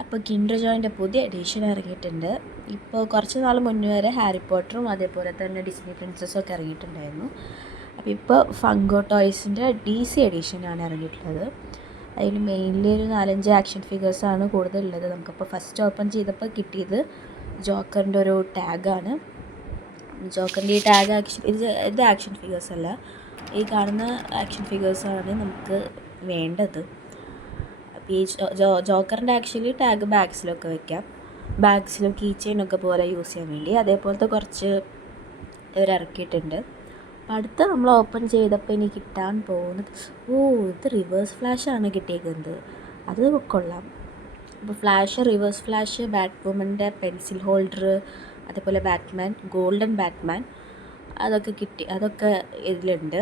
അപ്പോൾ കിൻഡർ ജോയിൻ്റെ പുതിയ എഡിഷൻ ഇറങ്ങിയിട്ടുണ്ട്. ഇപ്പോൾ കുറച്ച് നാൾ മുന്നേ വരെ ഹാരി പോട്ടറും അതേപോലെ തന്നെ ഡിസ്നി പ്രിൻസസും ഒക്കെ ഇറങ്ങിയിട്ടുണ്ടായിരുന്നു. അപ്പോൾ ഇപ്പോൾ ഫംഗോ ടോയ്സിൻ്റെ DC എഡിഷനാണ് ഇറങ്ങിയിട്ടുള്ളത്. അതിൽ മെയിൻലി ഒരു 4-5 ആക്ഷൻ ഫിഗേഴ്സാണ് കൂടുതലുള്ളത്. നമുക്കിപ്പോൾ ഫസ്റ്റ് ഓപ്പൺ ചെയ്തപ്പോൾ കിട്ടിയത് ജോക്കറിൻ്റെ ഒരു ടാഗാണ്. ജോക്കറിൻ്റെ ഈ ടാഗ് ഇത് ആക്ഷൻ ഫിഗേഴ്സ് അല്ല, ഈ കാണുന്ന ആക്ഷൻ ഫിഗേഴ്സാണ് നമുക്ക് വേണ്ടത്. ഈ ജോക്കറിൻ്റെ ആക്ച്വലി ടാഗ് ബാഗ്സിലൊക്കെ വെക്കാം, ബാഗ്സിലും കീ ചെയിനൊക്കെ പോലെ യൂസ് ചെയ്യാൻ വേണ്ടി. അതേപോലത്തെ കുറച്ച് ഇവർ ഇറക്കിയിട്ടുണ്ട്. അടുത്ത നമ്മൾ ഓപ്പൺ ചെയ്തപ്പോൾ ഇനി കിട്ടാൻ പോകുന്നത് ഇത് റിവേഴ്സ് ഫ്ലാഷാണ് കിട്ടിയിരിക്കുന്നത്. അത് കൊള്ളാം. അപ്പോൾ റിവേഴ്സ് ഫ്ലാഷ്, ബാറ്റ് വുമൻ്റെ പെൻസിൽ ഹോൾഡർ, അതേപോലെ ബാറ്റ്മാൻ, ഗോൾഡൻ ബാറ്റ്മാൻ, അതൊക്കെ ഇതിലുണ്ട്.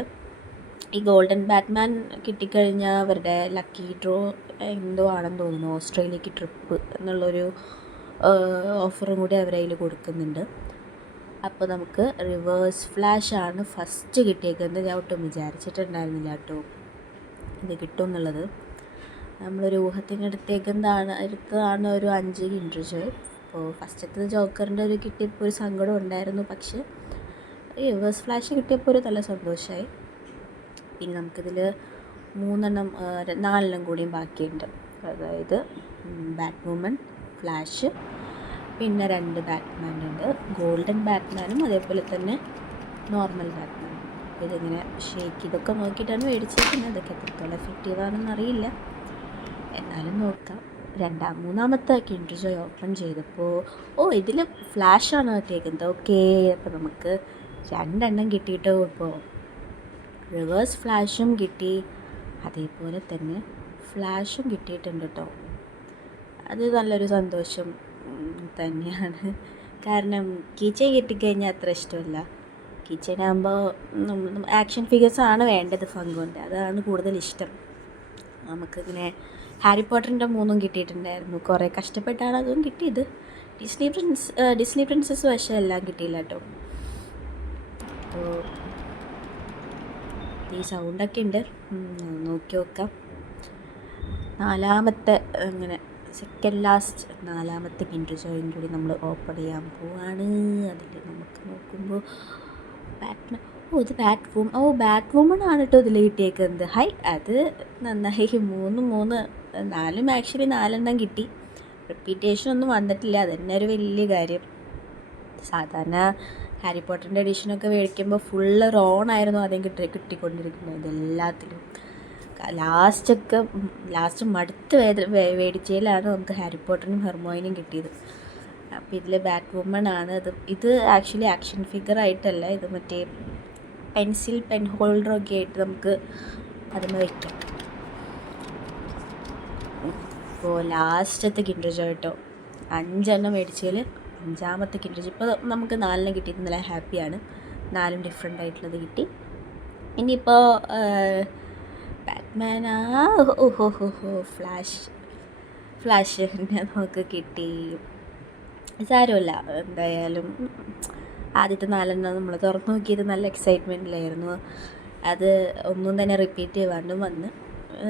ഈ ഗോൾഡൻ ബാറ്റ്മാൻ കിട്ടിക്കഴിഞ്ഞാൽ അവരുടെ ലക്കി ഡ്രോ എന്തോ ആണെന്ന് തോന്നുന്നു, ഓസ്ട്രേലിയക്ക് ട്രിപ്പ് എന്നുള്ളൊരു ഓഫറും കൂടി അവരതിൽ കൊടുക്കുന്നുണ്ട്. അപ്പോൾ നമുക്ക് റിവേഴ്സ് ഫ്ലാഷാണ് ഫസ്റ്റ് കിട്ടിയേക്കുന്നത്. ഞാൻ ഒട്ടും വിചാരിച്ചിട്ടുണ്ടായിരുന്നില്ല കേട്ടോ ഇത് കിട്ടും എന്നുള്ളത്. നമ്മളൊരു അടുത്തതാണ് ഒരു 5 കിൻഡർ ജോയ്. അപ്പോൾ ഫസ്റ്റത്തെ ജോക്കറിൻ്റെ ഒരു കിട്ടിയപ്പോൾ ഒരു സങ്കടം ഉണ്ടായിരുന്നു, പക്ഷേ റിവേഴ്സ് ഫ്ലാഷ് കിട്ടിയപ്പോൾ ഒരു നല്ല സന്തോഷമായി. പിന്നെ നമുക്കിതിൽ 4 കൂടിയും ബാക്കിയുണ്ട്. അതായത് ബാറ്റ് വുമൻ, ഫ്ലാഷ്, പിന്നെ 2 ബാറ്റ്മാൻ ഉണ്ട്. ഗോൾഡൻ ബാറ്റ്മാനും അതേപോലെ തന്നെ നോർമൽ ബാറ്റ്മാനും. അപ്പോൾ ഇതിങ്ങനെ ഇതൊക്കെ നോക്കിയിട്ടാണ് മേടിച്ചിരിക്കുന്നത്. ഇതൊക്കെ എത്രത്തോളം എഫക്റ്റീവാണെന്ന് അറിയില്ല, എന്നാലും നോക്കാം. മൂന്നാമത്തെ കിൻഡർ ജോയ് ഓപ്പൺ ചെയ്തപ്പോൾ ഇതിൽ ഫ്ലാഷാണ് കിട്ടിയേക്കുന്നത്. ഓക്കെ, അപ്പോൾ നമുക്ക് 2 കിട്ടിയിട്ടോ. ഇപ്പോൾ റിവേഴ്സ് ഫ്ലാഷും കിട്ടി, അതേപോലെ തന്നെ ഫ്ലാഷും കിട്ടിയിട്ടുണ്ട് കേട്ടോ. അത് നല്ലൊരു സന്തോഷം തന്നെയാണ്. കാരണം കീച്ചെയിൻ കിട്ടിക്കഴിഞ്ഞാൽ അത്ര ഇഷ്ടമല്ല. കീച്ചെയിൻ ആകുമ്പോൾ ആക്ഷൻ ഫിഗേഴ്സാണ് വേണ്ടത് ഫംഗോൻ്റെ, അതാണ് കൂടുതൽ ഇഷ്ടം. നമുക്കിങ്ങനെ ഹാരി പോട്ടറിൻ്റെ 3 കിട്ടിയിട്ടുണ്ടായിരുന്നു. കുറേ കഷ്ടപ്പെട്ടാണ് അതും കിട്ടിയത്. ഡിസ്നി പ്രിൻസസ് പക്ഷേ എല്ലാം കിട്ടിയില്ല കേട്ടോ. അപ്പോൾ ഈ സൗണ്ടൊക്കെ ഉണ്ട്, നോക്കി നോക്കാം. സെക്കൻഡ് ലാസ്റ്റ് 4ാമത്തെ കിൻഡർ ജോയും കൂടി നമ്മൾ ഓപ്പൺ ചെയ്യാൻ പോവാണ്. അതിൽ നമുക്ക് നോക്കുമ്പോൾ ഇത് ബാറ്റ് വുമൺ ആണ് കേട്ടോ ഇതിൽ കിട്ടിയേക്കുന്നത്. അത് നന്നായി. 4 ആക്ച്വലി 4 കിട്ടി. റിപ്പീറ്റേഷൻ ഒന്നും വന്നിട്ടില്ല, അതന്നെ ഒരു വലിയ കാര്യം. സാധാരണ ഹാരി പോട്ടറിൻ്റെ എഡിഷനൊക്കെ മേടിക്കുമ്പോൾ ഫുള്ള് റോണായിരുന്നു ആദ്യം കിട്ടിക്കൊണ്ടിരിക്കുന്നത് എല്ലാത്തിലും. ലാസ്റ്റ് മടുത്ത് മേടിച്ചതിലാണ് നമുക്ക് ഹാരി പോട്ടറിനും ഹെർമോയിനും കിട്ടിയത്. അപ്പോൾ ഇതിൽ ബാറ്റ് വുമൺ ആണ്. ഇത് ആക്ച്വലി ആക്ഷൻ ഫിഗർ ആയിട്ടല്ല, ഇത് മറ്റേ പെൻ ഹോൾഡറൊക്കെ ആയിട്ട് നമുക്ക് അതിന് വയ്ക്കാം. അപ്പോൾ ലാസ്റ്റത്തെ കിൻഡർ ജോയ് കേട്ടോ, 5 മേടിച്ചതിൽ 5ാമത്തെ കിൻഡർ ജോയ്. ഇപ്പോൾ നമുക്ക് 4 കിട്ടിയത് നല്ല ഹാപ്പിയാണ്. 4 ഡിഫറെൻ്റ് ആയിട്ടുള്ളത് കിട്ടി. ഇനിയിപ്പോൾ ബാറ്റ്മാൻ ഫ്ലാഷ് നമുക്ക് കിട്ടി. സാരമില്ല, എന്തായാലും ആദ്യത്തെ 4 നമ്മൾ തുറന്നു നോക്കിയത് നല്ല എക്സൈറ്റ്മെൻറ്റിലായിരുന്നു. അത് ഒന്നും തന്നെ റിപ്പീറ്റ് ചെയ്യാണ്ടും വന്ന്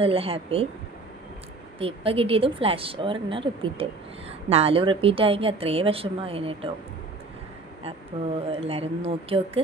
നല്ല ഹാപ്പിയായി. അപ്പോൾ ഇപ്പോൾ കിട്ടിയതും ഫ്ലാഷ് റിപ്പീറ്റായി. 4 റിപ്പീറ്റ് ആയെങ്കിൽ അത്രയും വിഷമമായേനെ കേട്ടോ. അപ്പോൾ എല്ലാവരും നോക്കി നോക്ക്.